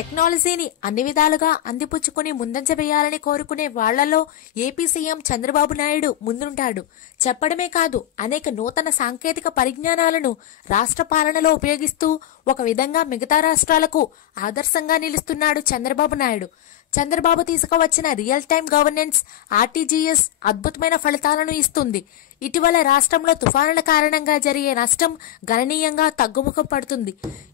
టెక్నాలజీని అన్ని విధాలుగా అందిపుచ్చుకుని ముందంజ వేయాలని కోరుకునే వాళ్లలో ఏపీ సీఎం చంద్రబాబు నాయుడు ముందుంటాడు. చెప్పడమే కాదు, అనేక నూతన సాంకేతిక పరిజ్ఞానాలను రాష్ట్ర పాలనలో ఉపయోగిస్తూ ఒక విధంగా మిగతా రాష్ట్రాలకు ఆదర్శంగా నిలుస్తున్నాడు చంద్రబాబు నాయుడు. చంద్రబాబు తీసుకువచ్చిన రియల్ టైం గవర్నెన్స్ ఆర్టీజీఎస్ అద్భుతమైన ఫలితాలను ఇస్తుంది. ఇటీవల రాష్ట్రంలో తుఫానుల కారణంగా జరిగే నష్టం గణనీయంగా తగ్గుముఖం పడుతుంది.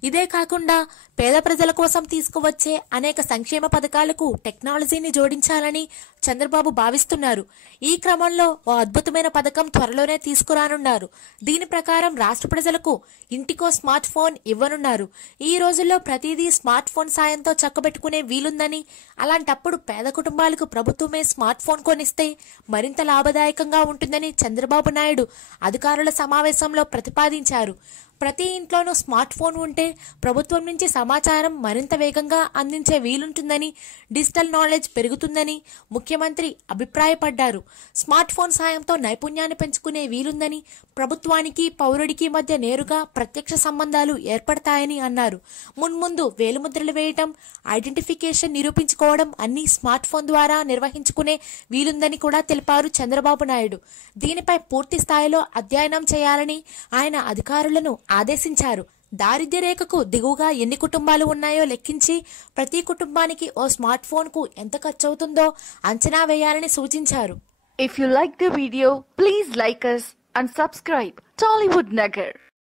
ఇదే కాకుండా పేద ప్రజల కోసం తీసుకువచ్చే అనేక సంక్షేమ పథకాలకు టెక్నాలజీని జోడించాలని చంద్రబాబు భావిస్తున్నారు. ఈ క్రమంలో ఓ అద్భుతమైన పథకం త్వరలోనే తీసుకురానున్నారు. దీని ప్రకారం రాష్ట్ర ప్రజలకు ఇంటికో స్మార్ట్ ఫోన్ ఇవ్వనున్నారు. ఈ రోజుల్లో ప్రతిదీ స్మార్ట్ ఫోన్ సాయంతో చక్కబెట్టుకునే వీలుందని, అలాంటప్పుడు పేద కుటుంబాలకు ప్రభుత్వమే స్మార్ట్ ఫోన్ కొనిస్తే మరింత లాభదాయకంగా ఉంటుందని చంద్రబాబు నాయుడు అధికారుల సమావేశంలో ప్రతిపాదించారు. ప్రతి ఇంట్లోనూ స్మార్ట్ ఫోన్ ఉంటే ప్రభుత్వం నుంచి సమాచారం మరింత వేగంగా అందించే వీలుంటుందని, డిజిటల్ నాలెడ్జ్ పెరుగుతుందని ముఖ్యమంత్రి అభిప్రాయపడ్డారు. స్మార్ట్ ఫోన్ సాయంతో నైపుణ్యాన్ని పెంచుకునే వీలుందని, ప్రభుత్వానికి పౌరుడికి మధ్య నేరుగా ప్రత్యక్ష సంబంధాలు ఏర్పడతాయని అన్నారు. మున్ముందు వేలుముద్రలు వేయటం, ఐడెంటిఫికేషన్ నిరూపించుకోవడం అన్ని స్మార్ట్ ఫోన్ ద్వారా నిర్వహించుకునే వీలుందని కూడా తెలిపారు చంద్రబాబు నాయుడు. దీనిపై పూర్తి స్థాయిలో అధ్యయనం చేయాలని ఆయన అధికారులను ఆదేశించారు. దారిద్ర్య రేఖకు దిగువగా ఎన్ని కుటుంబాలు ఉన్నాయో లెక్కించి ప్రతి కుటుంబానికి ఓ స్మార్ట్ ఫోన్ కు ఎంత ఖర్చవుతుందో అంచనా వేయాలని సూచించారు. If you like the video, please like us and subscribe Tollywood Nagar.